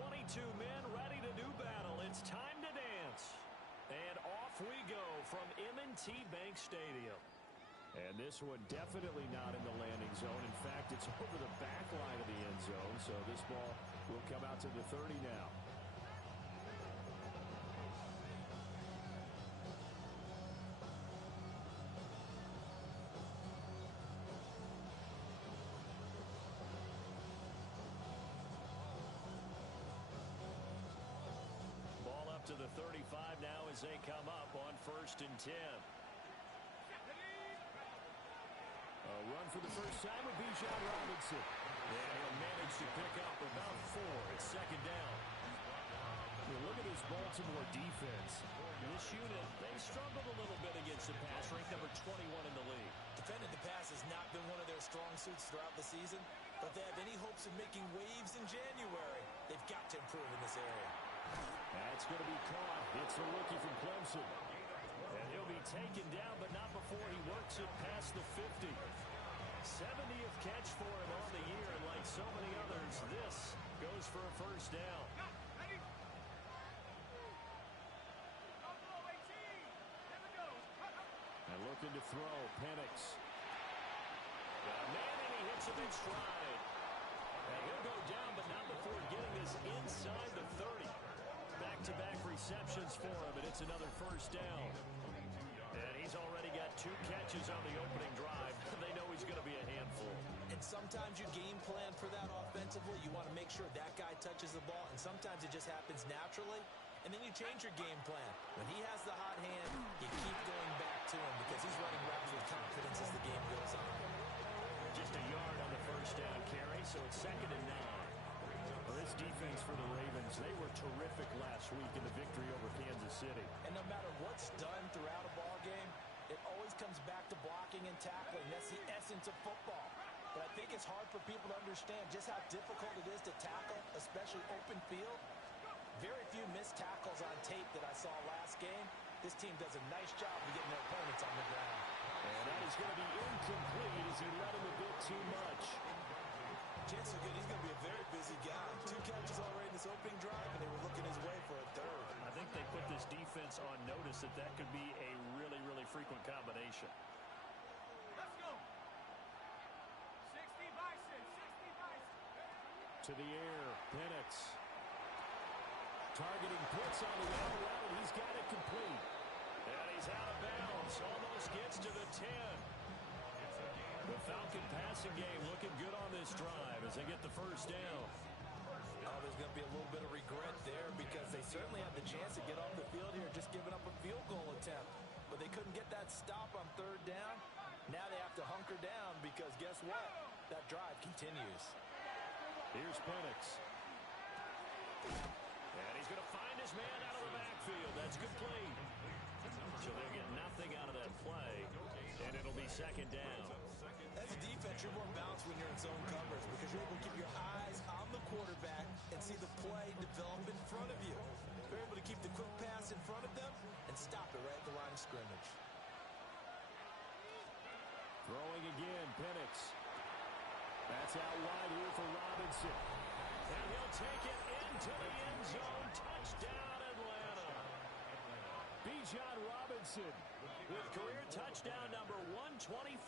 22 men ready to do battle. It's time to dance. And off we go from M&T Bank Stadium. And this one definitely not in the landing zone. In fact, it's over the back line of the end zone. So this ball will come out to the 30 now. Ball up to the 35 now as they come up on 1st and 10. A run for the first time with Bijan Robinson. And he'll manage to pick up about 4. It's 2nd down. Well, look at this Baltimore defense. This unit, they struggled a little bit against the pass, ranked number 21 in the league. Defending the pass has not been one of their strong suits throughout the season, but they have any hopes of making waves in January. They've got to improve in this area. That's going to be caught. It's the rookie from Clemson. And he'll be taken down, but not before he works it past the 50. 70th catch for him on the year, and like so many others, this goes for a first down. And looking to throw, Penix. Man, and he hits him in stride. And he'll go down, but not before getting this inside the 30. Back-to-back receptions for him, and it's another first down. And he's already got 2 catches on the opening drive. They know he's going to be a handful. And sometimes you game plan for that offensively. You want to make sure that guy touches the ball, and sometimes it just happens naturally. And then you change your game plan. When he has the hot hand, you keep going back to him because he's running routes with confidence as the game goes on. Just a yard on the first down carry, so it's 2nd and 9. Well, this defense for the Ravens, they were terrific last week in the victory over Kansas City. And no matter what's done throughout a ball game, it always comes back to blocking and tackling. That's the essence of football. But I think it's hard for people to understand just how difficult it is to tackle, especially open field. Very few missed tackles on tape that I saw last game. This team does a nice job of getting their opponents on the ground. And that is going to be incomplete as he led him a bit too much. Chance is good. He's going to be a very busy guy. 2 catches already in this opening drive, and they were looking his way for a 3rd. I think they put this defense on notice that that could be a really, really frequent combination. Let's go. 60 Bison, 60 Bison. To the air, Penix. Targeting Pitts on the out route, and he's got it complete. And he's out of bounds. Almost gets to the 10. The Falcon passing game looking good on this drive as they get the first down. Oh, there's going to be a little bit of regret there because they certainly had the chance to get off the field here, just giving up a field goal attempt. But they couldn't get that stop on 3rd down. Now they have to hunker down because guess what? That drive continues. Here's Penix. And he's going to find his man out of the backfield. That's complete. So they'll get nothing out of that play, and it'll be 2nd down. As a defense, you're more balanced when you're in zone coverage because you're able to keep your eyes on the quarterback and see the play develop in front of you. You're able to keep the quick pass in front of them and stop it right at the line of scrimmage. Throwing again, Penix. That's out wide here for Robinson. And he'll take it into the end zone. Touchdown, Atlanta. Bijan Robinson with career touchdown number 125,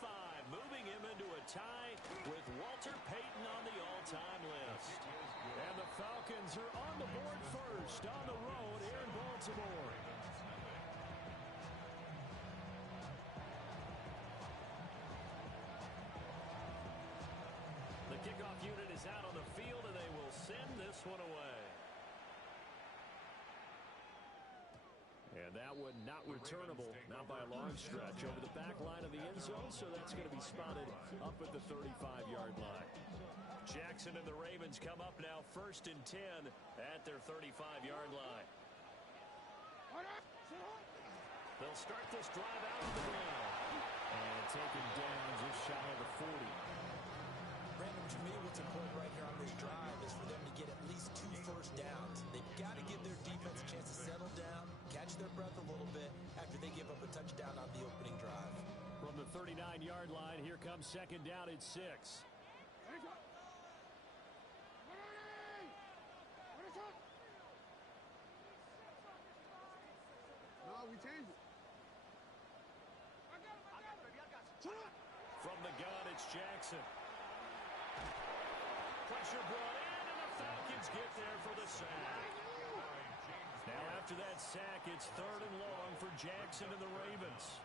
moving him into a tie with Walter Payton on the all-time list. And the Falcons are on the board first on the road here in Baltimore. The kickoff unit is out on the field, and they will send this one away. And that one not returnable, not by a long stretch, over the back line of the end zone, so that's going to be spotted up at the 35-yard line. Jackson and the Ravens come up now 1st and 10 at their 35-yard line. They'll start this drive out on the ground. And taken down just shy of the 40. Brandon, to me, what's important right here on this drive is for them to get at least 2 first downs. They've got to give their defense a chance to settle down, catch their breath a little bit after they give up a touchdown on the opening drive. From the 39-yard line, here comes 2nd down at 6. Jackson. Pressure brought in, and the Falcons get there for the sack. Now after that sack, it's 3rd and long for Jackson and the Ravens.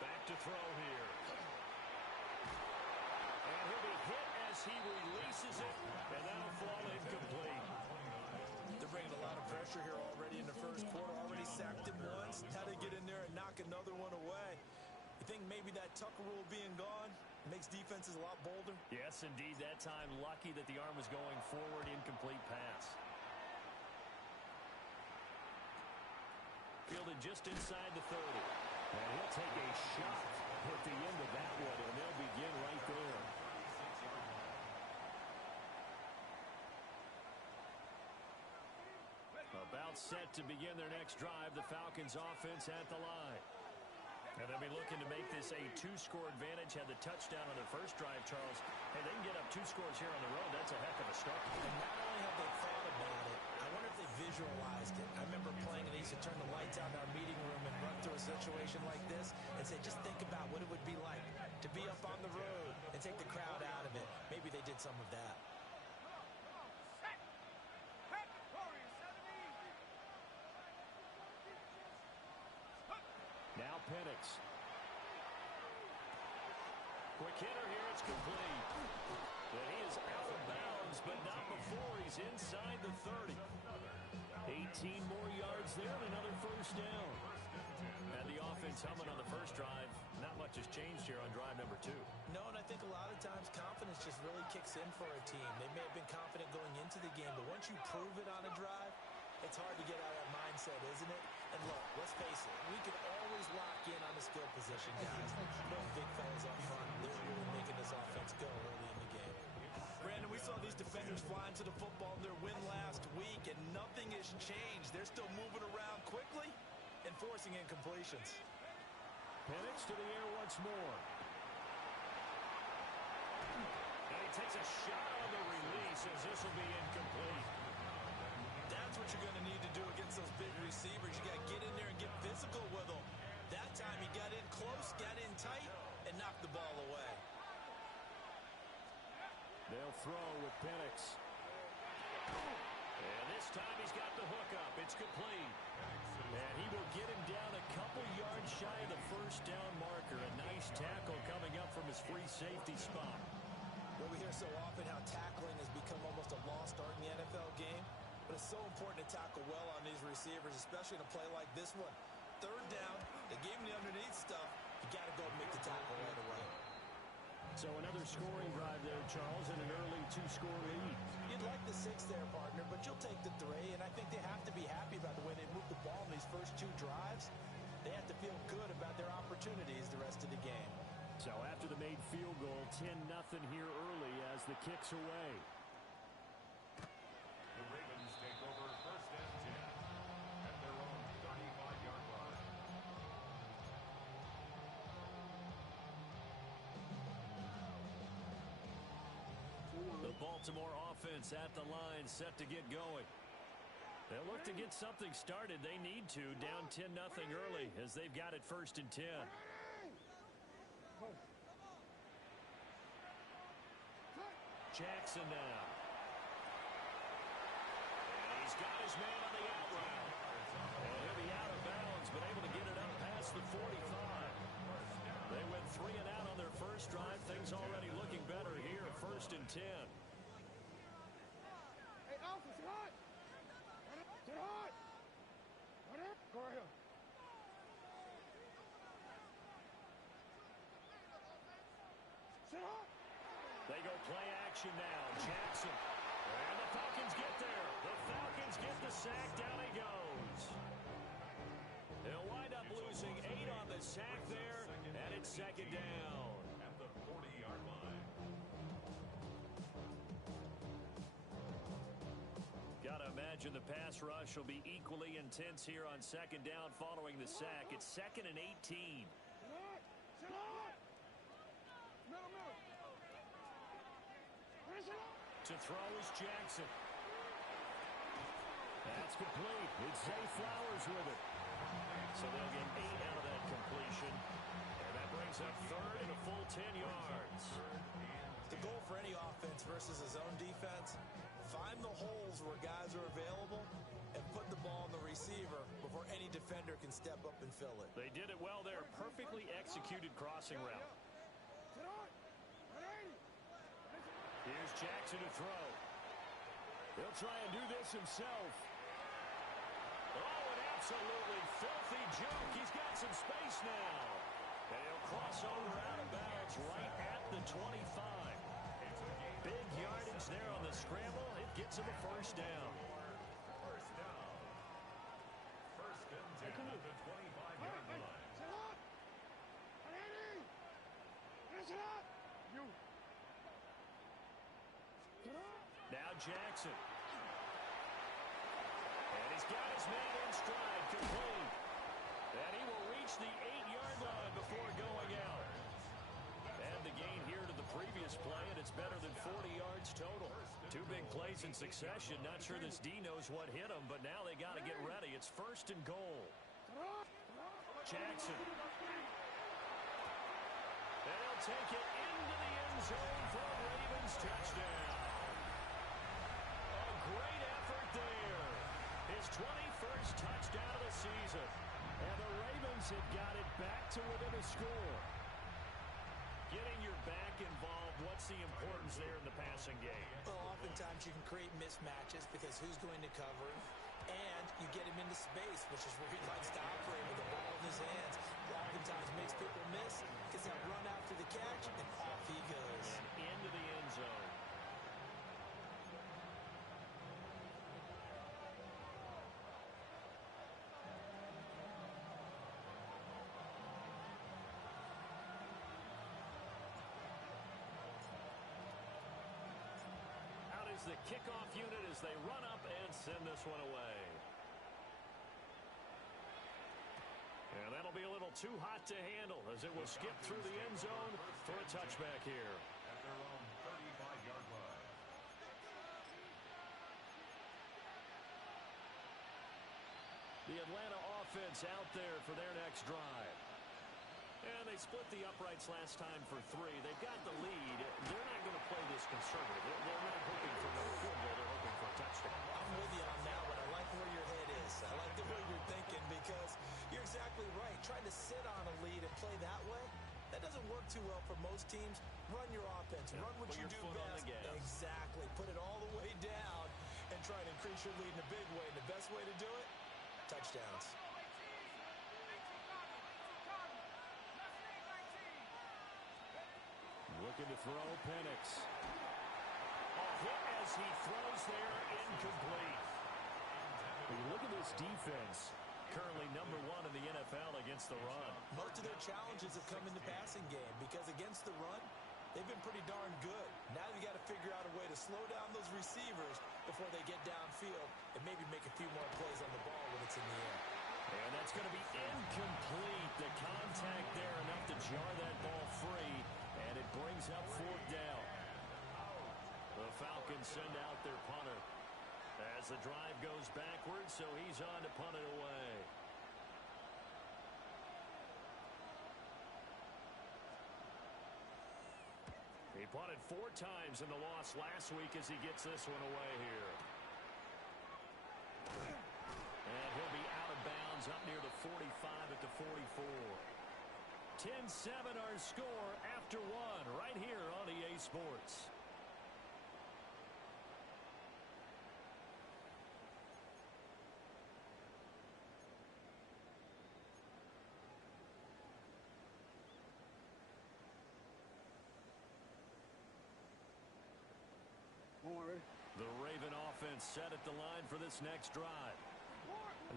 Back to throw here. And he'll be hit as he releases it, and that'll fall incomplete. They're bringing a lot of pressure here already in the first quarter. Already sacked him once. Now they get in there and knock another one away. You think maybe that Tucker rule being gone makes defenses a lot bolder? Yes, indeed. That time, lucky that the arm was going forward, incomplete pass. Fielded just inside the 30. And he'll take a shot at the end of that one, and they'll begin right there. About set to begin their next drive, the Falcons offense at the line. And they'll be looking to make this a 2-score advantage. Had the touchdown on their first drive, Charles. Hey, they can get up 2 scores here on the road. That's a heck of a start. And not only have they thought about it, I wonder if they visualized it. I remember playing and they used to turn the lights out in our meeting room and run through a situation like this and say, just think about what it would be like to be up on the road and take the crowd out of it. Maybe they did some of that. Now Penix. Quick hitter here, it's complete. But he is out of bounds, but not before he's inside the 30. 18 more yards there and another first down. And the offense humming on the first drive. Not much has changed here on drive number 2. No, and I think a lot of times confidence just really kicks in for a team. They may have been confident going into the game, but once you prove it on a drive, it's hard to get out of that mindset, isn't it? And look, let's face it, we can always lock in on the skill position, guys. Those big fellas up front, they're really making this offense go early in the game. Brandon, we saw these defenders fly into the football in their win last week, and nothing has changed. They're still moving around quickly and forcing incompletions. Penix to the air once more. And he takes a shot on the release as this will be incomplete. That's what you're going to need to do against those big receivers. You got to get in there and get physical with them. That time he got in close, got in tight, and knocked the ball away. They'll throw with Penix. And this time he's got the hook up. It's complete. And he will get him down a couple yards shy of the first down marker. A nice tackle coming up from his free safety spot. Well, we hear so often how tackling has become almost a lost art in the NFL game. But it's so important to tackle well on these receivers, especially in a play like this one. 3rd down, they gave him the underneath stuff. You got to go and make the tackle right away. So another scoring drive there, Charles, and an early 2-score lead. You'd like the 6 there, partner, but you'll take the 3, and I think they have to be happy about the way they moved the ball in these first 2 drives. They have to feel good about their opportunities the rest of the game. So after the made field goal, 10-0 here early as the kick's away. The Ravens take over 1st and 10 at their own 35-yard line. The Baltimore offense at the line, set to get going. They'll look to get something started. They need to, down 10-0 early as they've got it 1st and 10. Jackson now. And he's got his man on the out route. And he'll be out of bounds, but able to get it up past the 45. They went 3 and out on their first drive. Things already looking better here, 1st and 10. Hey, Alpha, sit hot! Sit hot! What up? Go right here. Sit hot! They go play action now. Jackson. And the Falcons get there. The Falcons get the sack. Down he goes. They'll wind up losing 8 on the sack there. And it's 2nd down. At the 40-yard line. Gotta imagine the pass rush will be equally intense here on 2nd down following the sack. It's 2nd and 18. Sit hot! Sit hot! Middle, middle! To throw is Jackson. That's complete. It's Zay Flowers with it. So they'll get 8 out of that completion. And that brings up third and a full 10 yards. The goal for any offense versus a zone defense, find the holes where guys are available and put the ball on the receiver before any defender can step up and fill it. They did it well there. Perfectly executed crossing route. Here's Jackson to throw. He'll try and do this himself. Oh, an absolutely filthy juke. He's got some space now. And he'll cross over out of bounds right at the 25. Big yardage there on the scramble. It gets him a first down. First down. First and 10 at the 25-yard line. Now Jackson. And he's got his man in stride, complete. And he will reach the 8-yard line before going out. Add the gain here to the previous play, and it's better than 40 yards total. 2 big plays in succession. Not sure this D knows what hit him, but now they got to get ready. It's first and goal. Jackson. And he'll take it into the end zone for a Ravens touchdown. A great effort there. His 21st touchdown of the season. And the Ravens have got it back to within a score. Getting your back involved, what's the importance there in the passing game? Well, oftentimes you can create mismatches because who's going to cover him, and you get him into space, which is where he likes to operate with the ball in his hands. Oftentimes makes people miss, gets that run after the catch, and off he goes. And into the end zone. The kickoff unit as they run up and send this one away. And that'll be a little too hot to handle as it will skip through the end zone for a touchback here. At their own 35-yard line. The Atlanta offense out there for their next drive. And they split the uprights last time for 3. They've got the lead. They're not going to play this conservative. They're not hoping for another field goal. They're hoping for a touchdown. I'm with you on that one. I like where your head is. I like the way you're thinking because you're exactly right. Trying to sit on a lead and play that way, that doesn't work too well for most teams. Run your offense. Run what you do best. Exactly. Put it all the way down and try to increase your lead in a big way. And the best way to do it, touchdowns. Looking to throw, Penix. A hit as he throws there, incomplete. When you look at this defense, currently #1 in the NFL against the run. Most of their challenges have come in the passing game because against the run, they've been pretty darn good. Now you got to figure out a way to slow down those receivers before they get downfield and maybe make a few more plays on the ball when it's in the air. And that's going to be incomplete. The contact there enough to jar that ball free. And it brings up 4th down. The Falcons send out their punter as the drive goes backwards, so he's on to punt it away. He punted 4 times in the loss last week as he gets this one away here. And he'll be out of bounds up near the 45 at the 44. 10-7 our score after 1 right here on EA Sports. The Raven offense set at the line for this next drive.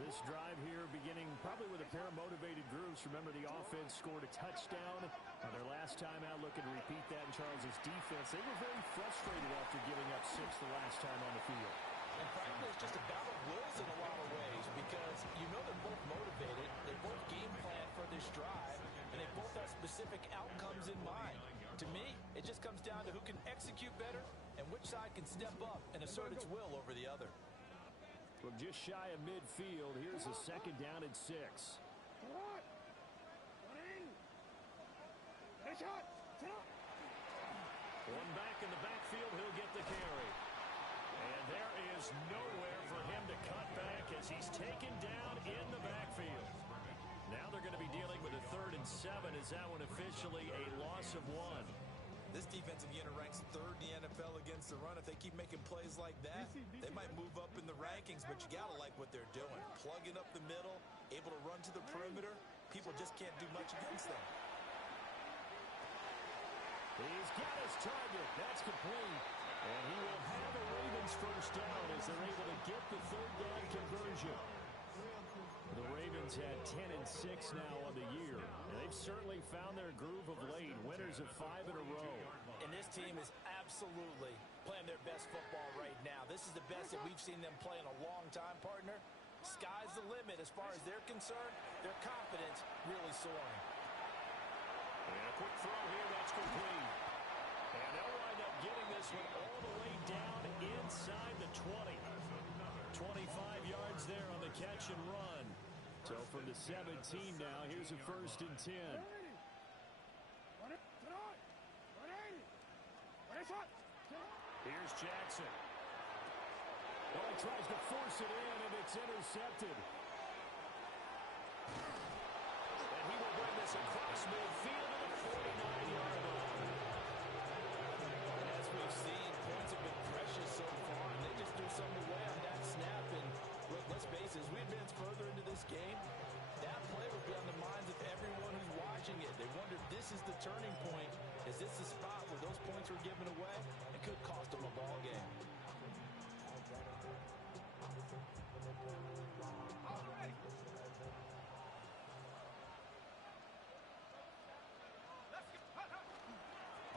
This drive here beginning probably with a pair of motivated groups. Remember, the offense scored a touchdown on their last time out. Looking to repeat that in Charles's defense. They were very frustrated after giving up 6 the last time on the field. And frankly, it's just a battle of wills in a lot of ways because you know they're both motivated. They both game plan for this drive, and they both have specific outcomes in mind. To me, it just comes down to who can execute better and which side can step up and assert its will over the other. From just shy of midfield, here's a second down and 6. One back in the backfield, he'll get the carry. And there is nowhere for him to cut back as he's taken down in the backfield. Now they're going to be dealing with a 3rd and 7 as that one officially a loss of 1. This defensive unit ranks 3rd in the NFL against the run. If they keep making plays like that, they might move up in the rankings, but you got to like what they're doing. Plugging up the middle, able to run to the perimeter. People just can't do much against them. He's got his target. That's complete. And he will have a Ravens first down as they're able to get the 3rd down conversion. The Ravens had 10 and 6 now on the year. And they've certainly found their groove of late. Winners of 5 in a row. And this team is absolutely playing their best football right now. This is the best that we've seen them play in a long time, partner. Sky's the limit as far as they're concerned. Their confidence really soaring. And a quick throw here, that's complete. And they'll wind up getting this one all the way down inside the 20. 25 yards there on the catch and run. So from the 17 now, here's a 1st and 10. Here's Jackson. Oh, he tries to force it in, and it's intercepted. And he will bring this across midfield to the 49-yard line. And as we've seen, points have been precious so far, and they just threw something away on that snap. And look, let's face it, as we advance further into this game, that play will be on the minds of everyone who's watching it. They wonder if this is the turning point. Is this the spot where those points were given away? It could cost them a ball game.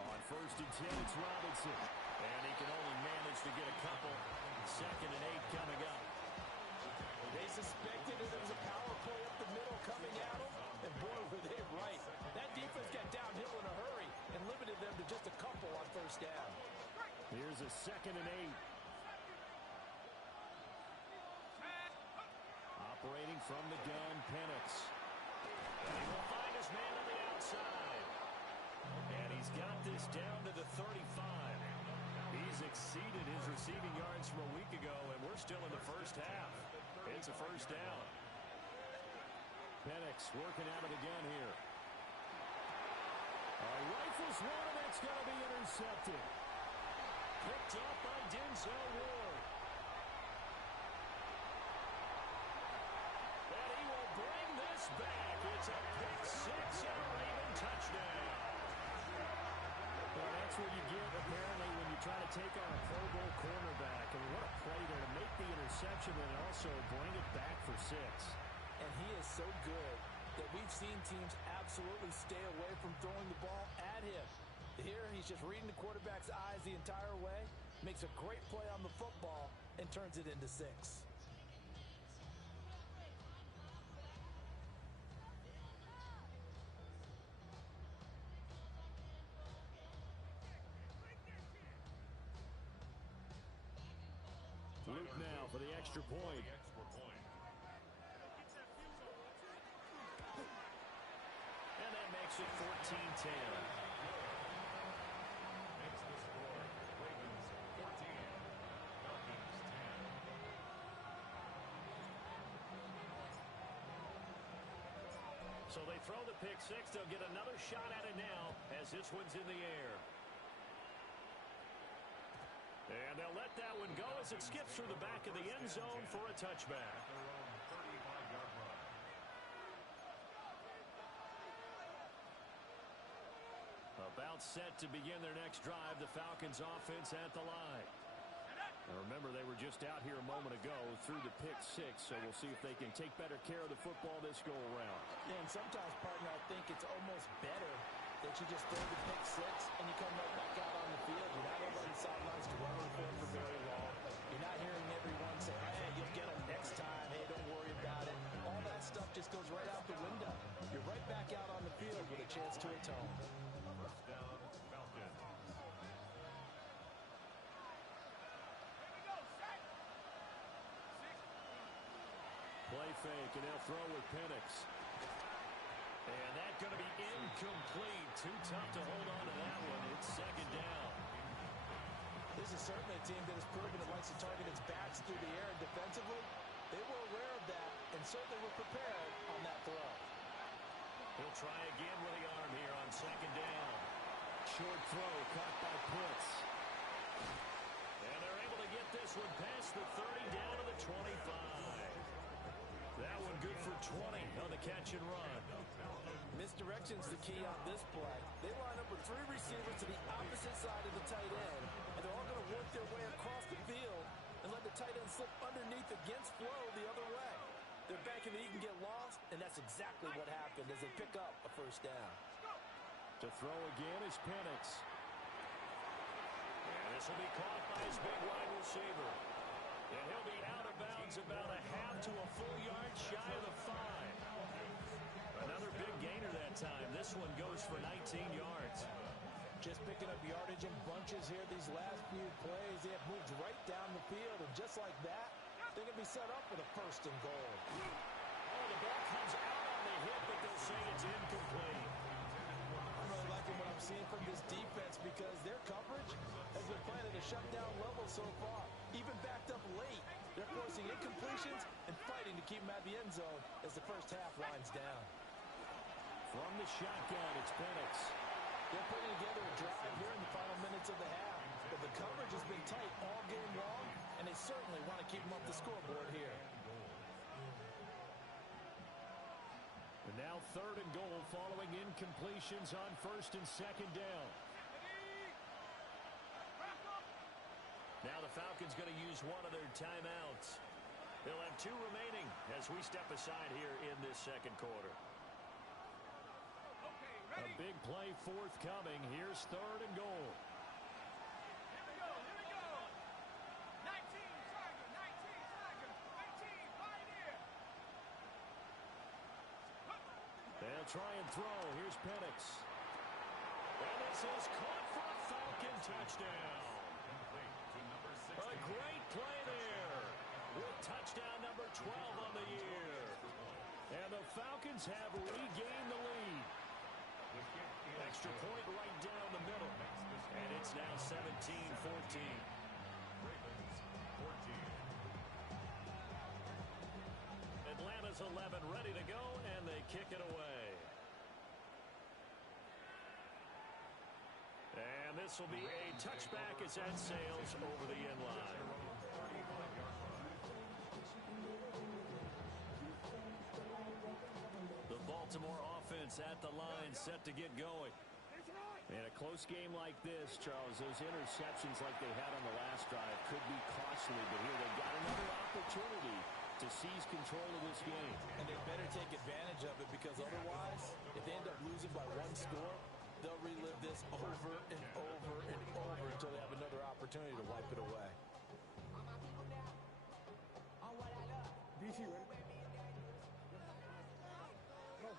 On 1st and 10, it's Robinson. And he can only manage to get a couple. 2nd and 8 coming up. They suspected that there was a power play up the middle coming at them, and boy, were they right. That defense got downhill in a hurry and limited them to just a couple on 1st down. Here's a 2nd and 8. Operating from the gun, Penix. And he will find his man on the outside. And he's got this down to the 35. He's exceeded his receiving yards from a week ago, and we're still in the 1st half. It's a 1st down. Penix working out of the gun here. Rifles one, and that's going to be intercepted. Picked up by Denzel Ward. And he will bring this back. It's a pick 6 and a Raven touchdown. Well, that's what you get, apparently, when you try to take on a Pro Bowl cornerback. And what a play there to make the interception and also bring it back for 6. And he is so good that we've seen teams absolutely stay away from throwing the ball at him. Here, he's just reading the quarterback's eyes the entire way, makes a great play on the football, and turns it into 6. Luke now for the extra point. And that makes it 14-10. So they throw the pick 6. They'll get another shot at it now as this one's in the air. And they'll let that one go as it skips through the back of the end zone for a touchback. About set to begin their next drive, the Falcons offense at the line. Now remember, they were just out here a moment ago through the pick 6, so we'll see if they can take better care of the football this go around. Yeah, and sometimes, partner, I think it's almost better that you just throw the pick 6 and you come right back out on the field. You're not over on the sidelines dwelling for it for very long. You're not hearing everyone say, hey, you'll get them next time. Hey, don't worry about it. All that stuff just goes right out the window. You're right back out on the field with a chance to atone. First down, Falcons. fake, and they'll throw with Penix. And that's going to be incomplete. Too tough to hold on to that one. It's second down. This is certainly a team that has proven it likes to target its backs through the air and defensively. They were aware of that and certainly were prepared on that throw. He'll try again with the arm here on second down. Short throw caught by Pitts. And they're able to get this one past the 30 down to the 25. That one good for 20 on the catch and run. Misdirection's the key on this play. They line up with 3 receivers to the opposite side of the tight end, and they're all going to work their way across the field and let the tight end slip underneath against flow the other way. They're banking that he can get lost, and that's exactly what happened as they pick up a first down. To throw again is Penix. And this will be caught by his big wide receiver. And he'll be out of bounds about a half to a full yard shy of the 5. Another big gainer that time. This one goes for 19 yards. Just picking up yardage in bunches here these last few plays. They have moved right down the field, and just like that, they're going to be set up for the first and goal. Oh, the ball comes out on the hit, but they'll say it's incomplete. I'm really liking what I'm seeing from this defense because their coverage has been playing at a shutdown level so far. Even backed up late, they're forcing incompletions and fighting to keep them at the end zone as the first half winds down. From the shotgun, it's Penix. They're putting together a drive here in the final minutes of the half. But the coverage has been tight all game long, and they certainly want to keep them up the scoreboard here. And now third and goal following incompletions on first and second down. Now the Falcons going to use one of their timeouts. They'll have 2 remaining as we step aside here in this second quarter. A big play forthcoming. Here's third and goal. Here we go. 19, Tiger, 19, Pioneer. They'll try and throw. Here's Penix. And this is caught for a Falcon touchdown. A great play there with touchdown number 12 on the year. And the Falcons have regained the lead. Extra point right down the middle. And it's now 17-14. Atlanta's 11 ready to go, and they kick it away. And this will be a touchback as that sails over the end line. The Baltimore offense at the line set to get going. In a close game like this, Charles, those interceptions like they had on the last drive could be costly, but here they've got another opportunity to seize control of this game. And they better take advantage of it because otherwise, if they end up losing by 1 score, they'll relive this over and over and over until they have another opportunity to wipe it away. DC, ready? Go.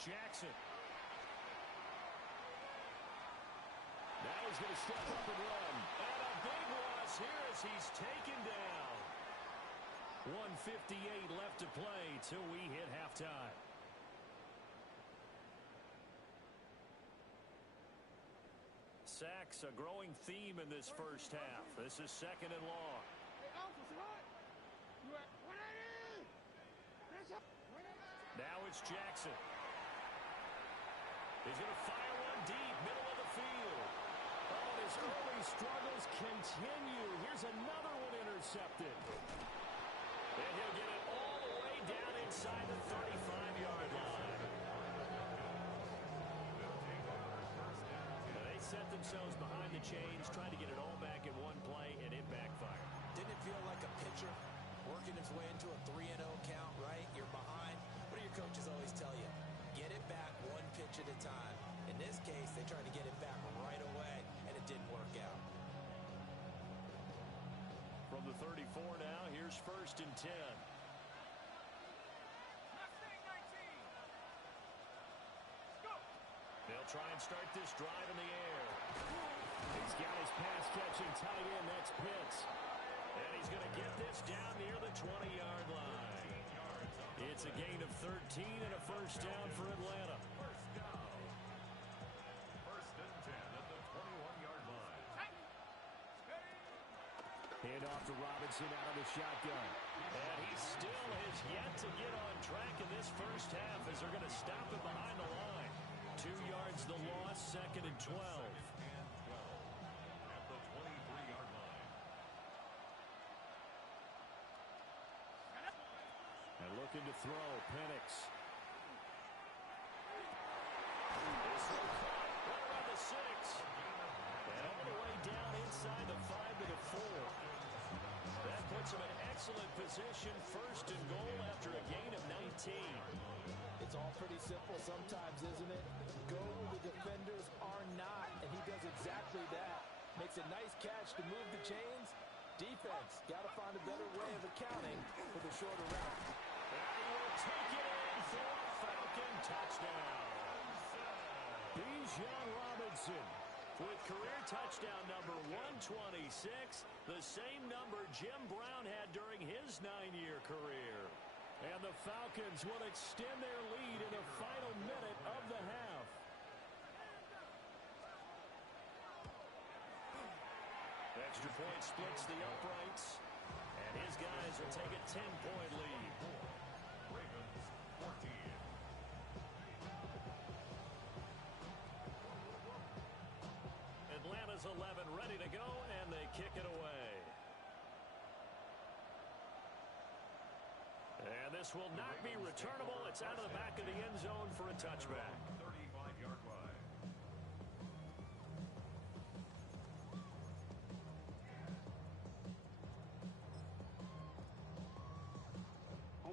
Jackson. Now he's going to step up and run. And a big loss here as he's taken down. 1:58 left to play till we hit halftime. Sacks a growing theme in this first half. This is second and long. Now it's Jackson. He's going to fire one deep, middle of the field. Oh, and his early struggles continue. Here's another one intercepted. And he'll get it all the way down inside the 35-yard line. Now they set themselves behind the chains, trying to get it all back in one play, and it backfired. Didn't it feel like a pitcher working his way into a 3-0 count, right? You're behind. What do your coaches always tell you? Get it back one pitch at a time. In this case, they tried to get it back right away, and it didn't work out. From the 34 now, here's first and 10. try and start this drive in the air. He's got his pass-catching tight end. That's Pitts. And he's going to get this down near the 20-yard line. It's a gain of 13 and a first down for Atlanta. First and 10 at the 21-yard line. Hand off to Robinson out of the shotgun. And he still has yet to get on track in this first half as they're going to stop him behind the line. 2 yards the loss, second and 12. At the 23-yard line. And looking to throw, Penix. This one caught right around the 6. And all the way down inside the 5 to the 4. That puts him in excellent position, first and goal after a gain of 19. It's all pretty simple sometimes, isn't it? Go where the defenders are not, and he does exactly that. Makes a nice catch to move the chains. Defense, got to find a better way of accounting for the shorter route. And he will take it in for a Falcon touchdown. Bijan Robinson with career touchdown number 126, the same number Jim Brown had during his 9-year career. And the Falcons will extend their lead in the final minute of the half. Extra point splits the uprights, and his guys will take a 10-point lead. Ravens 14. Atlanta's 11 ready to go, and they kick it away. And this will not be returnable. It's out of the back of the end zone for a touchback. 35-yard line.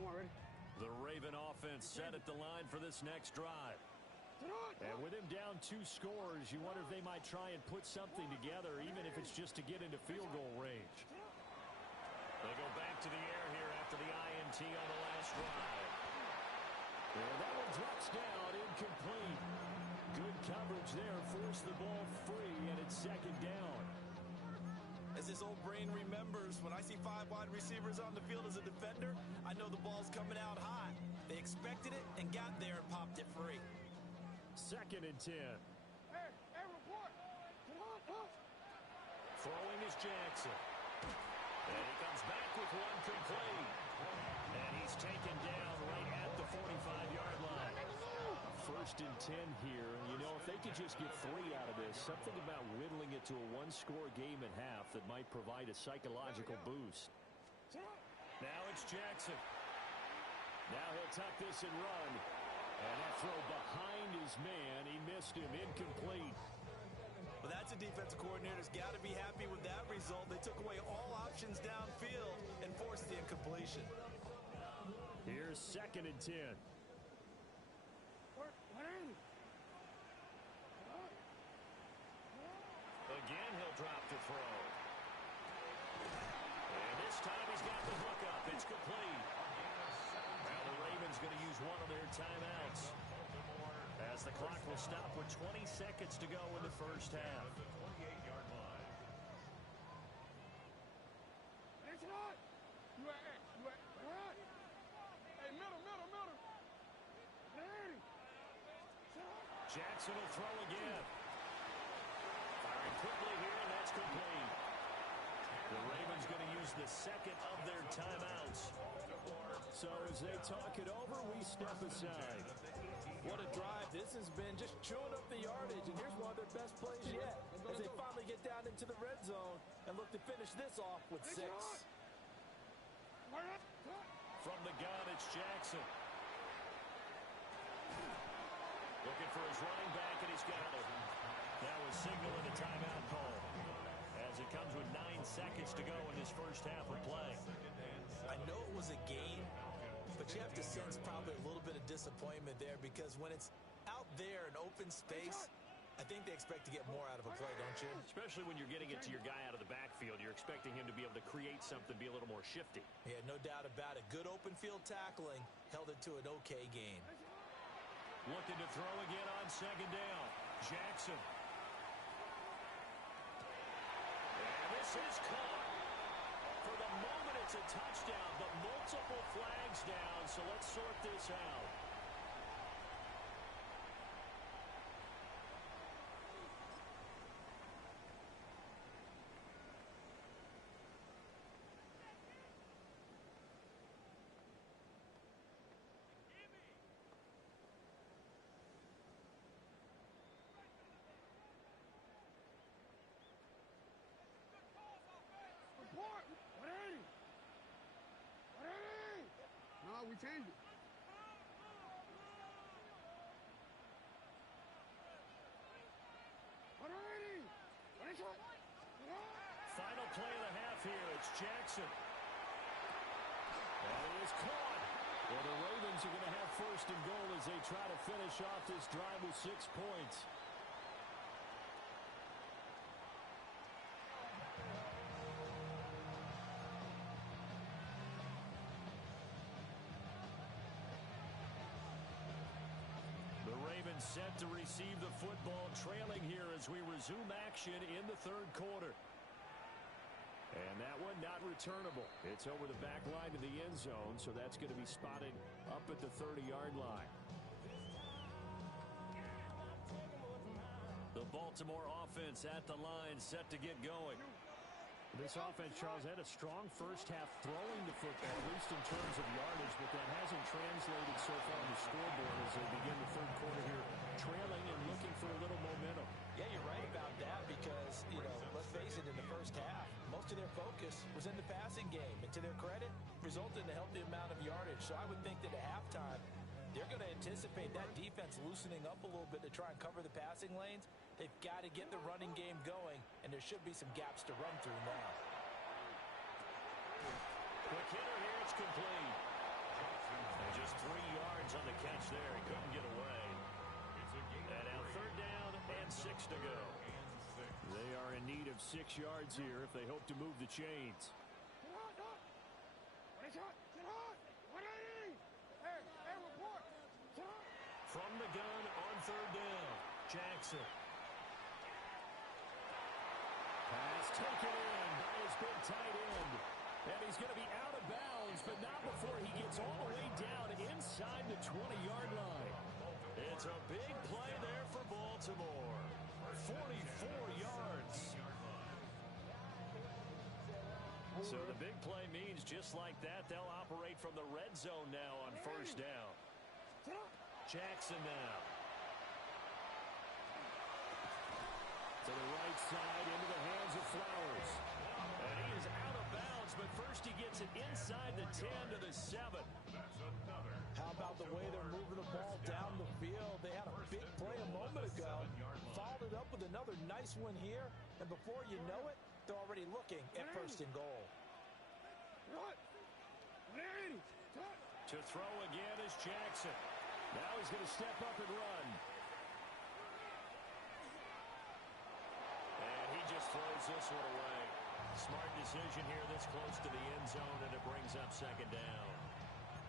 Ready? The Raven offense set at the line for this next drive. And with him down 2 scores, you wonder if they might try and put something together, even if it's just to get into field goal range. They go back to the air here after the INT on the last drive. And that one drops down, incomplete. Good coverage there, forced the ball free, and it's second down. As his old brain remembers, when I see 5 wide receivers on the field as a defender, I know the ball's coming out high. They expected it and got there and popped it free. Second and 10. Hey, report. Throwing is Jackson. And he comes back with one complete. And he's taken down right at the 45-yard line. First and 10 here. You know, if they could just get 3 out of this, something about whittling it to a 1-score game at half that might provide a psychological boost. Now it's Jackson. Now he'll tuck this and run. And that throw behind his man. He missed him. Incomplete. Well, that's a defensive coordinator's got to be happy with that result. They took away all options downfield and forced the incompletion. Here's second and 10. Again, he'll drop to throw. And this time he's got the hook up. It's complete. Now the Ravens going to use one of their timeouts, as the clock will stop with 20 seconds to go in the first half. The 28-yard line. It's not. Hey, middle. Danny. Jackson will throw again. Firing quickly here, and that's complete. The Ravens going to use the second of their timeouts. So as they talk it over, we step aside. What a drive this has been, just chewing up the yardage, and here's one of their best plays yet as they finally get down into the red zone and look to finish this off with 6. From the gun, it's Jackson. Looking for his running back, and he's got it. That was signaling the timeout call, as it comes with 9 seconds to go in this first half of play. I know it was a game, but you have to sense probably a little bit of disappointment there, because when it's out there in open space, I think they expect to get more out of a play, don't you? Especially when you're getting it to your guy out of the backfield. You're expecting him to be able to create something, be a little more shifty. Yeah, no doubt about it. Good open field tackling held it to an okay game. Looking to throw again on second down. Jackson. And this is caught. For the moment, it's a touchdown, but multiple flags down, so let's sort this out. Report! 180! 180! No, we changed it. Final play of the half here. It's Jackson. And it is caught. Well, the Ravens are going to have first and goal as they try to finish off this drive with 6 points. Set to receive the football, trailing here as we resume action in the third quarter. And that one not returnable. It's over the back line to the end zone, so that's going to be spotted up at the 30-yard line. The Baltimore offense at the line, set to get going. This offense, Charles, had a strong first half throwing the football, at least in terms of yardage, but that hasn't translated so far on the scoreboard as they begin the third quarter here, trailing and looking for a little momentum. Yeah, you're right about that because, let's face it, in the first half, most of their focus was in the passing game. And to their credit, resulted in a healthy amount of yardage. So I would think that at halftime, they're going to anticipate that defense loosening up a little bit to try and cover the passing lanes. They've got to get the running game going, and there should be some gaps to run through now. Quick hitter here, it's complete. And just 3 yards on the catch there. He couldn't get away. And now third down and 6 to go. They are in need of 6 yards here if they hope to move the chains. From the gun on third down, Jackson. Pass taken in by his big tight end. And he's going to be out of bounds, but not before he gets all the way down inside the 20-yard line. It's a big play there for Baltimore. 44 yards. So the big play means just like that, they'll operate from the red zone now on first down. Jackson now. To the right side, into the hands of Flowers. And he is out of bounds, but first he gets it inside the 10 to the 7. How about the way they're moving the ball down the field? They had a big play a moment ago. Followed it up with another nice one here. And before you know it, they're already looking at first and goal. To throw again is Jackson. Now he's going to step up and run. And he just throws this one away. Smart decision here this close to the end zone, and it brings up second down.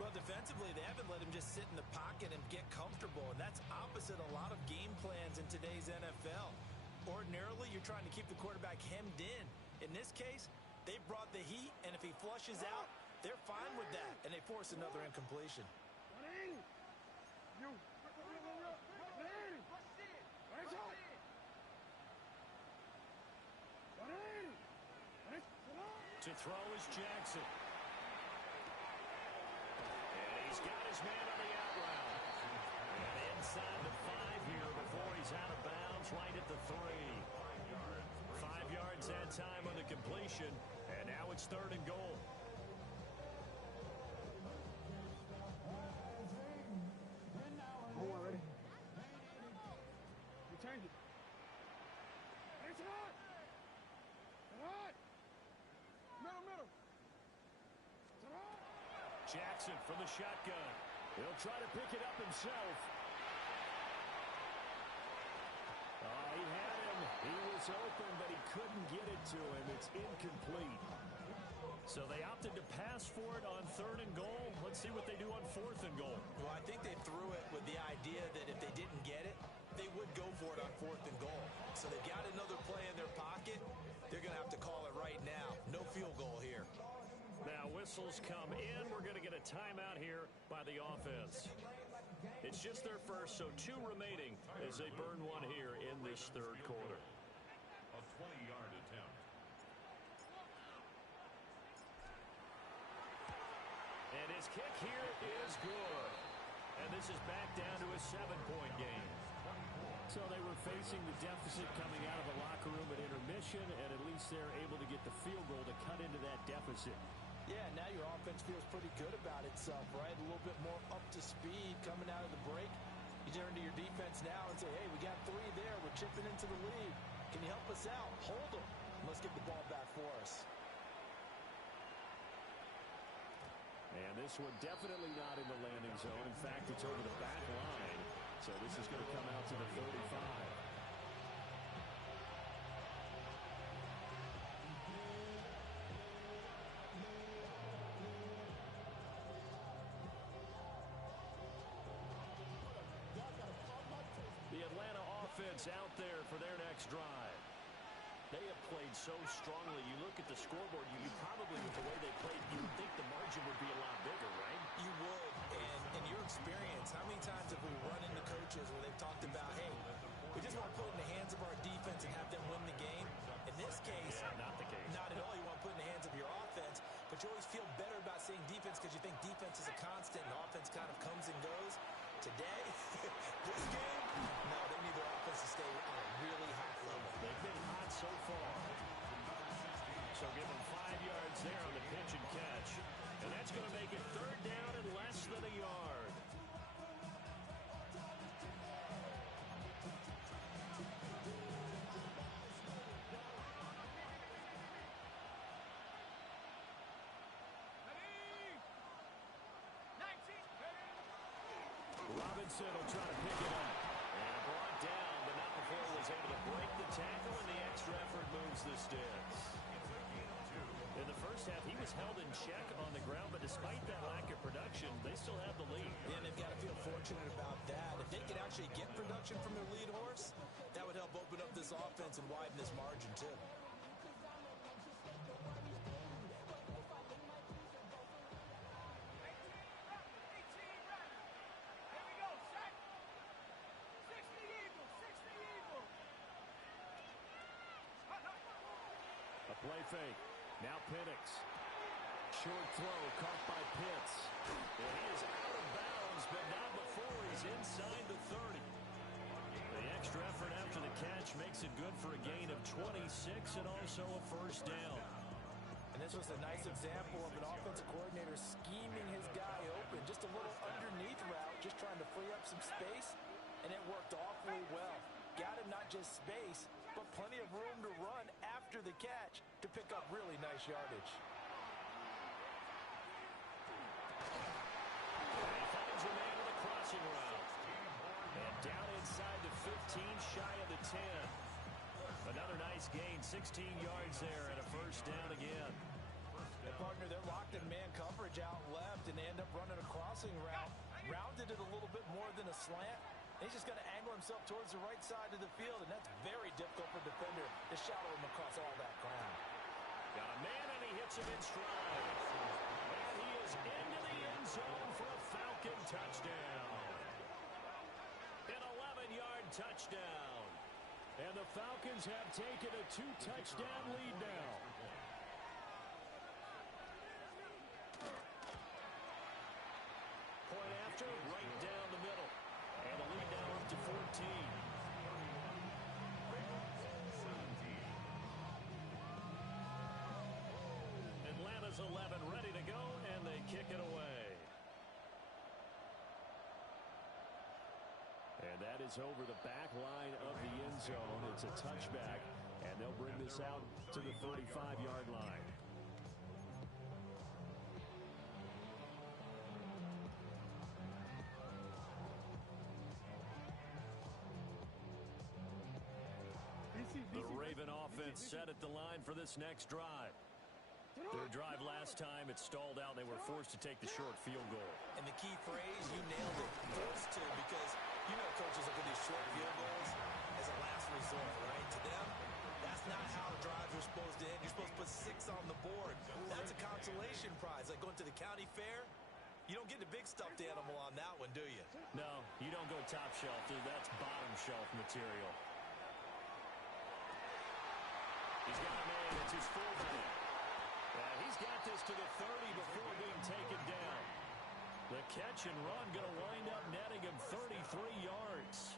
Well, defensively, they haven't let him just sit in the pocket and get comfortable, and that's opposite a lot of game plans in today's NFL. Ordinarily, you're trying to keep the quarterback hemmed in. In this case, they brought the heat, and if he flushes out, they're fine with that, and they force another incompletion. To throw is Jackson. And he's got his man on the out route. And inside the 5 here before he's out of bounds, right at the 3. 5 yards that time on the completion. And now it's third and goal. Jackson from the shotgun. He'll try to pick it up himself. Oh, he had him. He was open, but he couldn't get it to him. It's incomplete. So they opted to pass for it on third and goal. Let's see what they do on fourth and goal. Well, I think they threw it with the idea that if they didn't get it, they would go for it on 4th and goal. So they got another play in their pocket. They're going to have to call it right now. No field goal here. Now whistles come in. We're going to get a timeout here by the offense. It's just their first, so 2 remaining as they burn one here in this 3rd quarter. A 20-yard attempt. And his kick here is good. And this is back down to a 7-point game. So they were facing the deficit coming out of the locker room at intermission, and at least they're able to get the field goal to cut into that deficit. Yeah, now your offense feels pretty good about itself, right? A little bit more up to speed coming out of the break. You turn to your defense now and say, hey, we got 3 there. We're chipping into the lead. Can you help us out? Hold them. Let's get the ball back for us. And this one definitely not in the landing zone. In fact, it's over the back line. So this is going to come out to the 35. The Atlanta offense out there for their next drive. They have played so strongly. You look at the scoreboard, you probably, with the way they played, you would think the margin would be a lot bigger, right? You would. And in your experience, how many times have we run into coaches where they've talked about, hey, we just want to put it in the hands of our defense and have them win the game? In this case, not the case. Not at all. You want to put it in the hands of your offense, but you always feel better about saying defense because you think defense is a constant and offense kind of comes and goes. Today, this game, no, they need their offense to stay on a really high level. They've been hot so far. So give them 5 yards there on the pitch and catch. And that's going to make it 3rd down and less than a yard. Robinson will try to pick it up. And brought down, but not before he was able to break the tackle, and the extra effort moves the sticks. In the first half, he was held in check on the ground, but despite that lack of production, they still have the lead. And they've got to feel fortunate about that. If they could actually get production from their lead horse, that would help open up this offense and widen this margin, too. Play fake. Now Penix. Short throw caught by Pitts. And he is out of bounds, but not before he's inside the 30. The extra effort after the catch makes it good for a gain of 26 and also a 1st down. And this was a nice example of an offensive coordinator scheming his guy open. Just a little underneath route, just trying to free up some space, and it worked awfully well. Got him not just space, but plenty of room to run after the catch to pick up really nice yardage. And he finds a man with a crossing route. And down inside the 15, shy of the 10. Another nice gain, 16 yards there, and a 1st down again. And partner, they're locked in man coverage out left, and they end up running a crossing route. Rounded it a little bit more than a slant. He's just going to angle himself towards the right side of the field, and that's very difficult for a defender to shadow him across all that ground. Got a man, and he hits him in stride. And he is into the end zone for a Falcon touchdown. An 11-yard touchdown. And the Falcons have taken a 2-touchdown lead now. Point after, right down the middle. And the lead now up to 14. Atlanta's 11 ready to go, and they kick it away. And that is over the back line of the end zone. It's a touchback, and they'll bring this out to the 35-yard line. The Raven offense set at the line for this next drive. Their drive last time, it stalled out. They were forced to take the short field goal. And the key phrase, you nailed it, forced to, because You know, coaches look at these short field goals as a last resort, right? To them, that's not how drives are supposed to end. You're supposed to put 6 on the board. That's a consolation prize, like going to the county fair. You don't get the big stuffed animal on that one, do you? No, you don't go top shelf, dude. That's bottom shelf material. He's got a man. It's his fullback. He's got this to the 30 before being taken down. The catch and run going to wind up netting him 33 yards.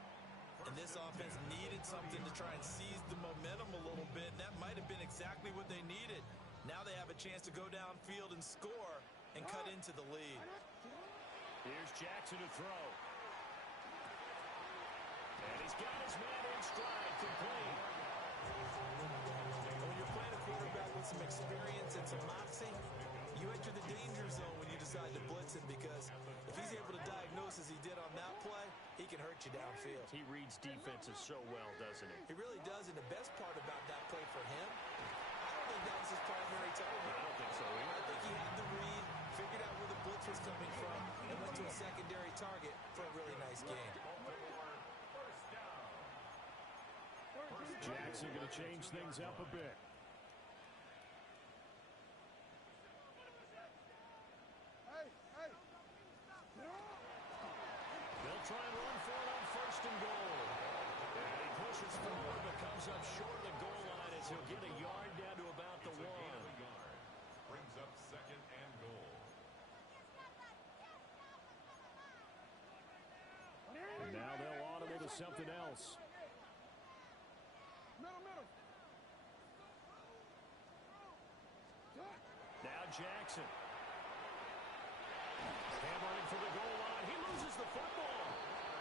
And this offense needed something to try and seize the momentum a little bit, and that might have been exactly what they needed. Now they have a chance to go downfield and score and cut into the lead. Here's Jackson to throw. And he's got his man in stride, complete. When you're playing a quarterback with some experience and some moxie, you enter the danger zone when you decide to blitz him, because if he's able to diagnose as he did on that play, he can hurt you downfield. He reads defenses so well, doesn't he? He really does, and the best part about that play for him, I don't think that was his primary target. I don't think so either. I think he had the read, figured out where the blitz was coming from, and went to a secondary target for a really nice game. Jackson going to change things up a bit. They'll try and run for it on 1st and goal. And he pushes forward but comes up short of the goal line as he'll get a yard down to about the 1. Brings up 2nd and goal. And now they'll audible to something else. Middle. Now Jackson. Hammering for the goal line. He loses the football.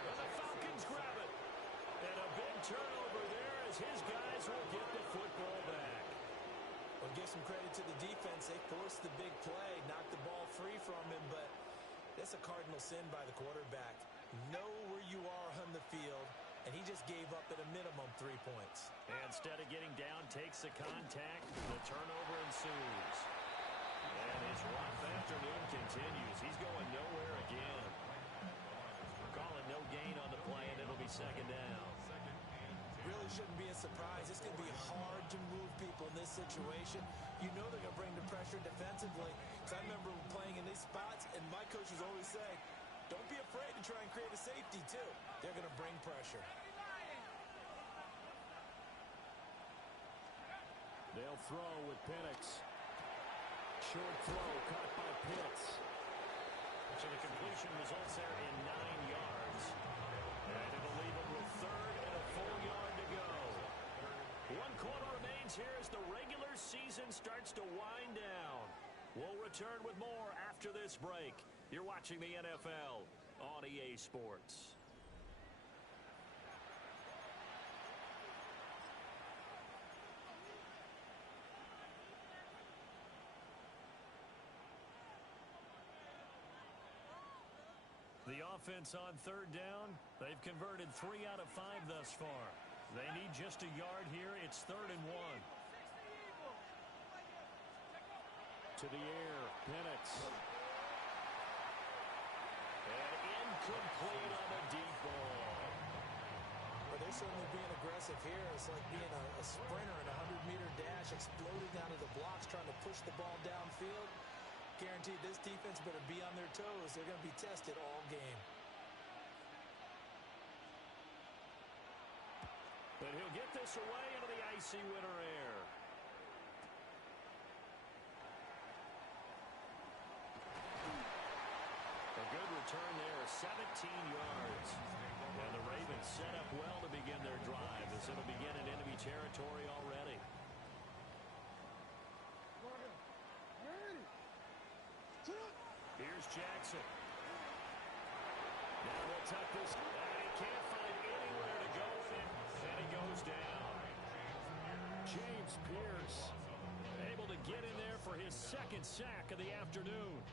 And the Falcons grab it. And a big turnover there as his guys will get the football back. Well, give some credit to the defense. They forced the big play, knocked the ball free from him, but that's a cardinal sin by the quarterback. Know where you are on the field, and he just gave up at a minimum 3 points. And instead of getting down, takes the contact. The turnover ensues. And his rough afternoon continues. He's going nowhere again. Calling no gain on the play, and it'll be 2nd down. Really shouldn't be a surprise. It's going to be hard to move people in this situation. You know they're going to bring the pressure defensively. Because I remember playing in these spots, and my coaches always say, don't be afraid to try and create a safety, too. They're going to bring pressure. They'll throw with Penix. Short throw caught by Pitts. So the completion results there in 9 yards. And it'll leave him with 3rd and a full yard to go. 1 quarter remains here as the regular season starts to wind down. We'll return with more after this break. You're watching the NFL on EA Sports. The offense on 3rd down, they've converted 3 out of 5 thus far. They need just a yard here. It's 3rd and 1. To the air, Penix. And incomplete on the deep ball. Well, they're certainly being aggressive here. It's like being a sprinter in a 100-meter dash, exploding out of the blocks, trying to push the ball downfield. Guaranteed this defense better be on their toes. They're going to be tested all game. But he'll get this away into the icy winter air. A good return there, 17 yards. And the Ravens set up well to begin their drive as it'll begin in enemy territory already. Here's Jackson. Now they'll tuck this. And he can't find anywhere to go with it. And he goes down. James Pierce able to get in there for his 2nd sack of the afternoon.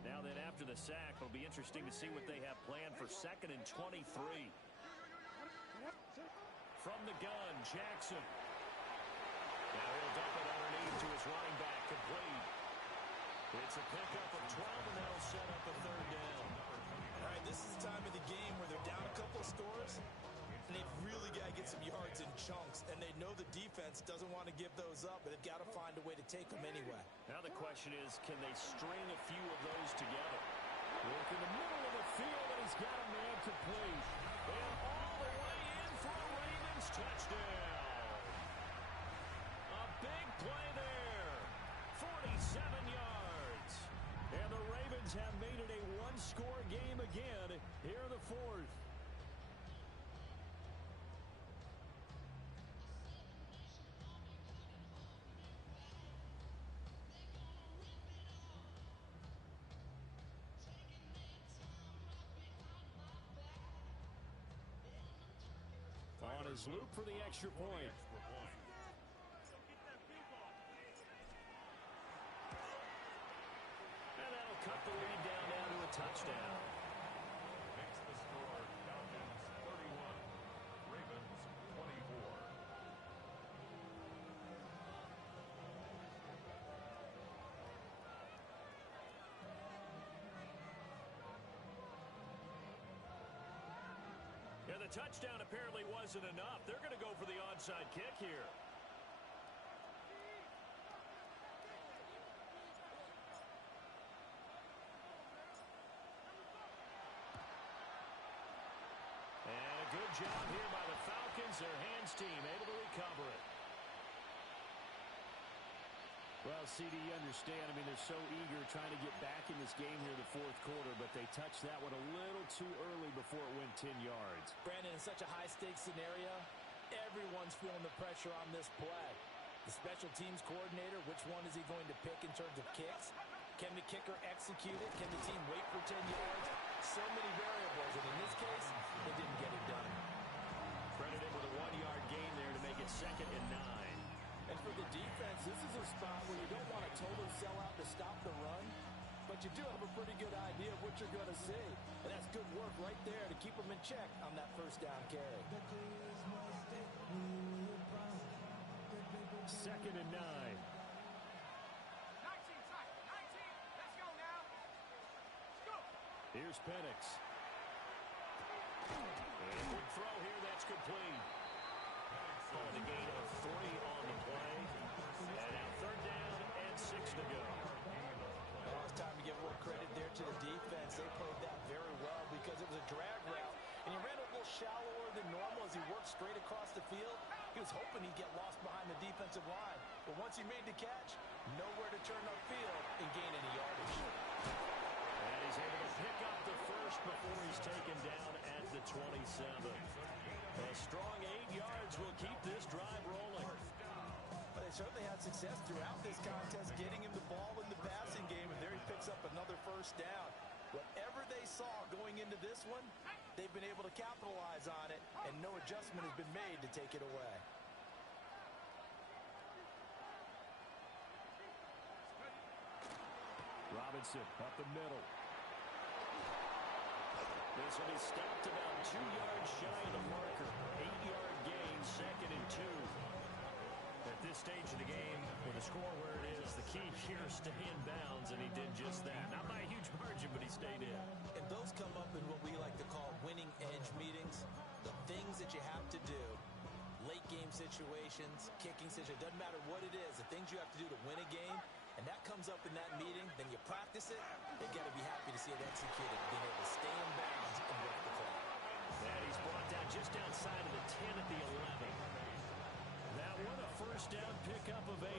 Now then, after the sack, it'll be interesting to see what they have planned for 2nd and 23. From the gun, Jackson. Now he'll dump it underneath to his running back, complete. It's a pickup of 12, and that'll set up a 3rd down. right, this is the time of the game where they're down a couple of scores, and they've really got to get some yards in chunks, and they know the defense doesn't want to give those up, but they've got to find a way to take them anyway. Now the question is, can they string a few of those together? Look in the middle of the field, and he's got a man complete. And all the way in for a Ravens touchdown. A big play there. 47 yards. And the Ravens have made it a one-score game again here in the fourth. On his loop for the extra point. And that'll cut the lead down to a touchdown. Makes the score Falcons 31, Ravens 24. And the touchdown apparently wasn't enough. They're going to go for the onside kick here. And a good job here by the Falcons. Their hands team able to recover it. Well, CD, you understand. I mean, they're so eager trying to get back in this game here in the fourth quarter, but they touched that one a little too early before it went 10 yards. Brandon, in such a high-stakes scenario, everyone's feeling the pressure on this play. The special teams coordinator, which one is he going to pick in terms of kicks? Can the kicker execute it? Can the team wait for 10 yards? So many variables, and in this case, they didn't get it done. Credited with a 1-yard gain there to make it 2nd and 9. And for the defense, this is a spot where you don't want to totally sell out to stop the run, but you do have a pretty good idea of what you're going to see. And that's good work right there to keep them in check on that first down carry. 2nd and 9. 19, let's go now. Let's go. Here's Penix. And a big throw here, that's complete. On the gain of 3 on the play. And now 3rd down and 6 to go. Well, it's time to give a little credit there to the defense. They played that very well because it was a drag route, and he ran a little shallower than normal as he worked straight across the field. He was hoping he'd get lost behind the defensive line, but once he made the catch, nowhere to turn upfield and gain any yardage. And he's able to pick up the first before he's taken down at the 27. A strong 8 yards will keep this drive rolling. But they certainly had success throughout this contest, getting him the ball in the passing game, and there he picks up another first down. Whatever they saw going into this one, they've been able to capitalize on it, and no adjustment has been made to take it away. Robinson up the middle. This will be stopped about 2 yards shy of the marker. 8-yard gain, 2nd and 2. At this stage of the game, with the score where it is, the key here is stay in bounds, and he did just that. Not by a huge margin, but he stayed in. And those come up in what we like to call winning edge meetings. The things that you have to do, late game situations, kicking situations, doesn't matter what it is, the things you have to do to win a game, and that comes up in that meeting, then you practice it, you got to be happy to see it executed, being able to stay in bounds and work the clock. And he's brought down just outside of the 10 at the 11. That one a first down pickup of 8.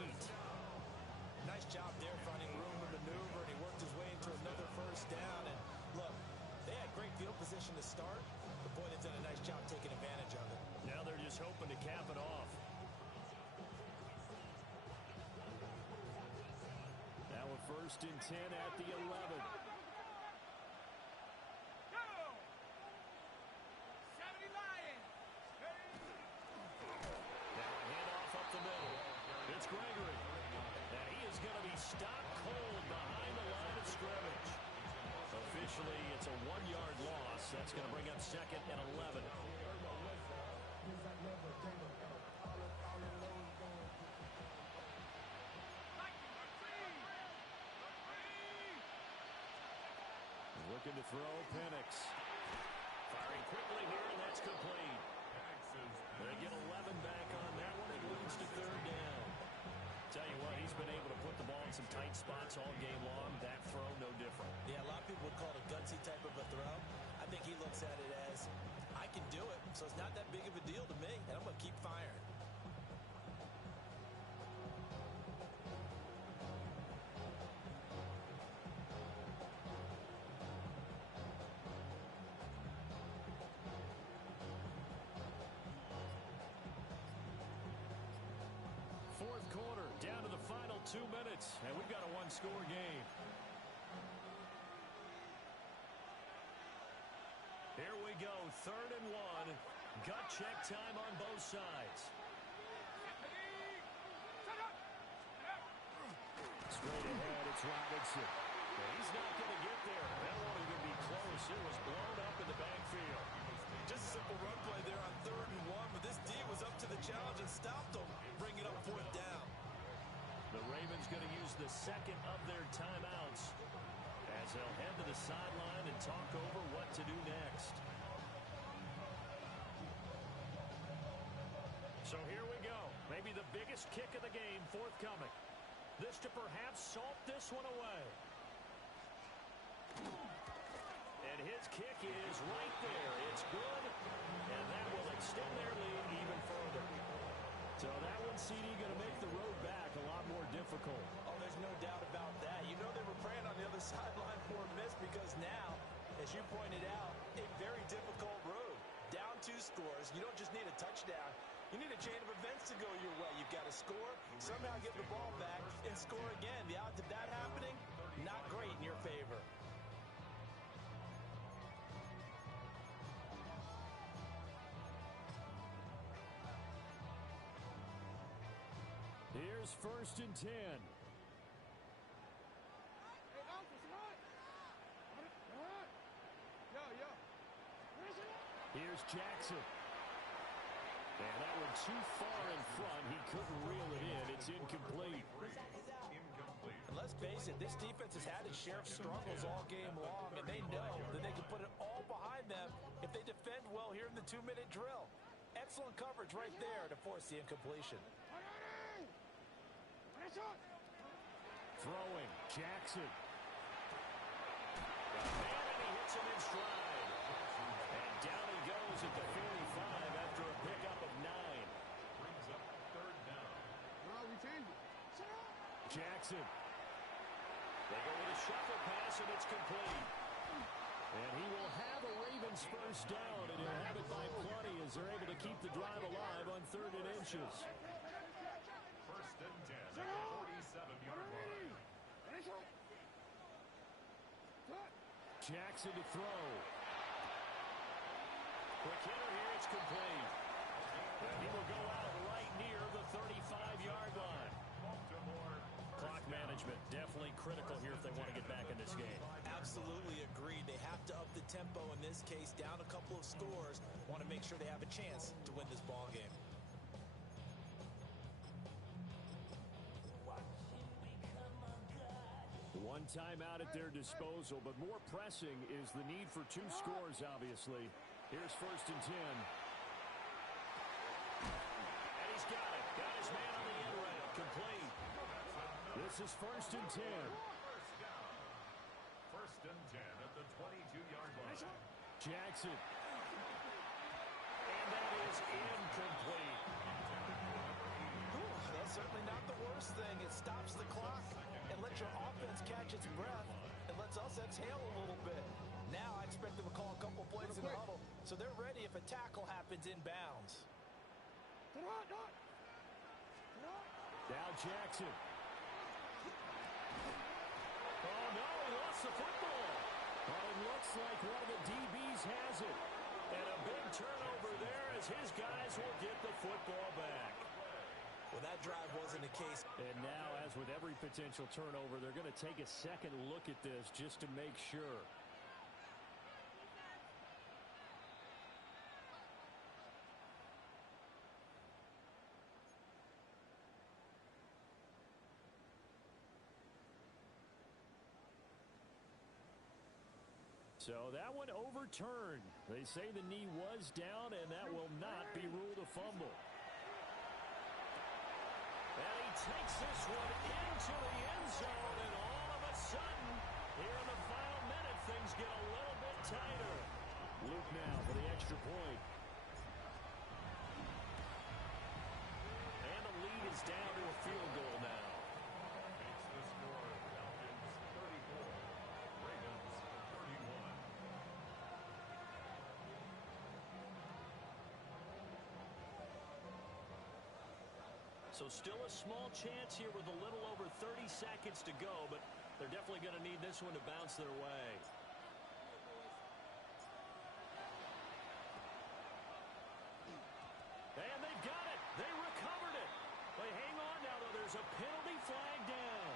Nice job there finding room to maneuver, and he worked his way into another first down. And look, they had great field position to start, but boy, they've done a nice job taking advantage of it. Now they're just hoping to cap it off. Now a 1st and 10 at the 11. Go. 70 Lions. Now a handoff up the middle. It's Gregory. And he is going to be stopped cold behind the line of scrimmage. Officially, it's a 1-yard loss. That's going to bring up 2nd and 11. Looking to throw, Penix. Firing quickly here, and that's complete. They get 11 back on that one. It leads to third down. Tell you what, he's been able to put the ball in some tight spots all game long. That throw, no different. Yeah, a lot of people would call it a gutsy type of a throw. I think he looks at it as, I can do it, so it's not that big of a deal to me, and I'm going to keep firing. Fourth quarter, down to the final 2 minutes, and we've got a one-score game. Here we go, 3rd and 1. Gut check time on both sides. Straight ahead, it's Robinson. But he's not going to get there. That won't even be close. It was blown up in the backfield. Just a simple run play there on 3rd and 1, but this D was up to the challenge and stopped him. Bring it up 4th down. The Ravens going to use the second of their timeouts as they'll head to the sideline and talk over what to do next. So here we go. Maybe the biggest kick of the game forthcoming. This to perhaps salt this one away. And his kick is right there. It's good, and that will extend their lead even further. So that one, CD, going to make the road back a lot more difficult. Oh, there's no doubt about that. You know they were praying on the other sideline for a miss because now, as you pointed out, a very difficult road. Down 2 scores. You don't just need a touchdown. You need a chain of events to go your way. You've got to score, somehow get the ball back, and score again. The odds of that happening, not great in your favor. Here's 1st and 10. Here's Jackson. And that one too far in front. He couldn't reel it in. It's incomplete. And let's face it, this defense has had its share of struggles all game long, and they know that they can put it all behind them if they defend well here in the 2-minute drill. Excellent coverage right there to force the incompletion. Throwing, Jackson. And he hits him in stride. And down he goes at the 45 after a pickup of 9. Brings up 3rd down. Jackson. They go with a shuffle pass, and it's complete. And he will have a Ravens first down, and he'll have it by plenty as they're able to keep the drive alive on 3rd and inches. 1st and 10 at the 47-yard line. Jackson to throw. Quick hitter here, it's complete. And he will go out right near the 35-yard line. Baltimore. Clock management definitely critical here if they want to get back in this game. Absolutely agreed. They have to up the tempo in this case, down a couple of scores. Want to make sure they have a chance to win this ball game. One timeout at their disposal, but more pressing is the need for 2 scores, obviously. Here's 1st and 10. And he's got it. Got his man on the end rail. Complete. This is 1st and 10. First down. 1st and 10 at the 22-yard line. Jackson. And that is incomplete. That's certainly not the worst thing. It stops the clock and lets your offense catch its breath and lets us exhale a little bit. Now I expect them to call a couple plays in the huddle, so they're ready if a tackle happens inbounds. Now Jackson. Oh, no, he lost the football. But it looks like one of the DBs has it. And a big turnover there as his guys will get the football back. Well, that drive wasn't the case. And now, as with every potential turnover, they're going to take a second look at this just to make sure. So that one overturned. They say the knee was down, and that will not be ruled a fumble. And he takes this one into the end zone, and all of a sudden, here in the final minute, things get a little bit tighter. Luke now for the extra point. And the lead is down to a field goal now. Makes the score Falcons 34, Ravens 31. So still a small chance here with a little over 30 seconds to go, but they're definitely going to need this one to bounce their way. And they've got it. They recovered it. They hang on now, though. There's a penalty flag down.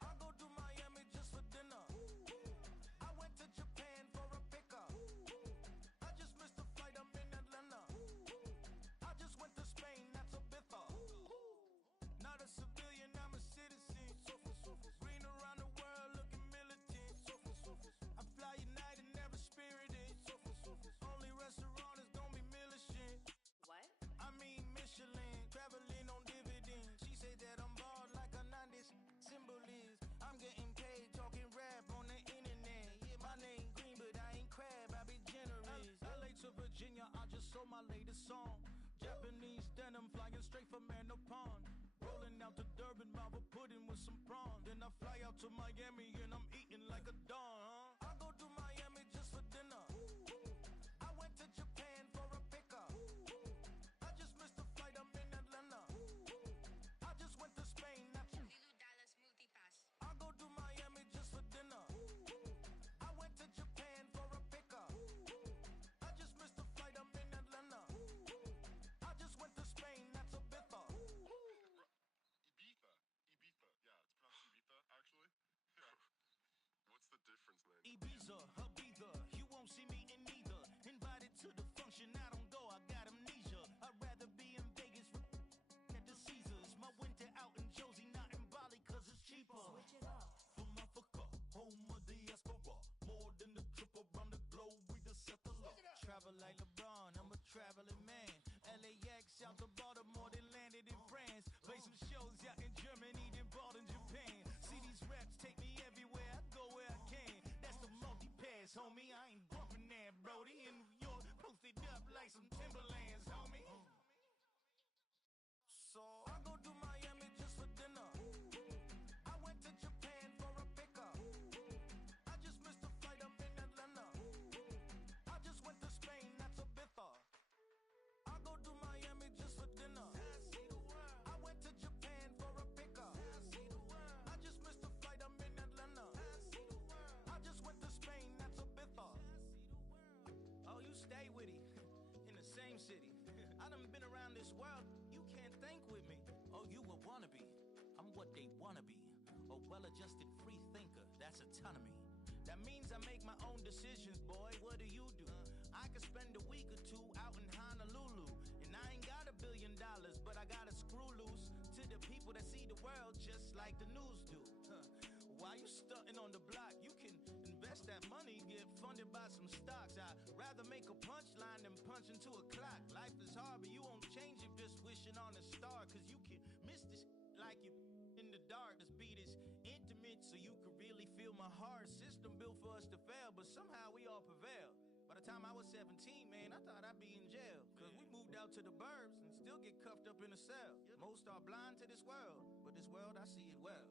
I go to Miami just for dinner. I went to Japan for a pickup. I just missed a flight, I'm in Atlanta. I just went to Spain, that's a bither. Not a civilian, I'm a citizen. Green around the world, looking militant. I fly United, never spirited. Only restaurant is gonna be Michelin. What? I mean Michelin, traveling on dividends. She said that I'm bald like a 90s symbol is. I'm getting paid talking rap on the internet. Yeah, my name green, but I ain't crab, I be generous. LA to Virginia, I just sold my latest song. Japanese denim flying straight from Manapon. Rolling out to Durban, Marble pudding with some prawn. Then I fly out to Miami and I'm eating like a don. I go to Miami just for dinner. I went to Japan for a pickup. I just missed a flight, I'm in Atlanta. I just went to Spain, that's Lulu Dallas Multipass. I go to Miami just for dinner. I went to Japan for a pickup. I just missed a flight, I'm in Atlanta. I just went to Spain, that's a bither. Ibiza. Yeah, it's pronounced Ibiza, actually. What's the difference, man? Ibiza, Ibiza, you won't see me in neither. Invited to the function, I don't go, I got amnesia. I'd rather be in Vegas at the Caesars. My winter out in Josie, not in Bali, cause it's cheaper. Switch it up. From Africa, home of diaspora. More than a trip around the globe, we the settler. Travel like LeBron, I'm a traveling man. LAX out to Baltimore, then landed in France. Play some shows out in Germany, then bought in Japan. See these reps take me everywhere, I go where I can. That's the multi-pass, homie. I ain't bumping that, Brody. In New York, posted up like some Timberlands, homie. So I go to Miami just for dinner. I went to Japan for a pickup. I just missed a flight, I'm in Atlanta. I just went to Spain, that's a bither. I go to Miami just for dinner. I went to Japan for a pickup. I just missed a flight, I'm in Atlanta. I just went to Spain, that's a bither. Oh, you stay with it in the same city. I done been around this world, you can't think with me. Oh, you a wannabe, I'm what they wanna be. A well-adjusted free thinker, that's autonomy. That means I make my own decisions, boy, what do you do? I could spend a week or two out in Honolulu. And I ain't got $1 billion, but I got a screw loose to the people that see the world just like the news do. Why you stunting on the block? You can invest that money, get funded by some stocks. I'd rather make a punchline than punch into a clock. Life is hard, but you won't change it just wishing on a star. Cause you can miss this like you in the dark. This beat is intimate, so you can really feel my heart. System built for us to fail, but somehow we all prevail. By the time I was 17, man, I thought I'd be in jail. Cause we moved out to the burbs and still get cuffed up in a cell. Most are blind to this world, but this world, I see it well.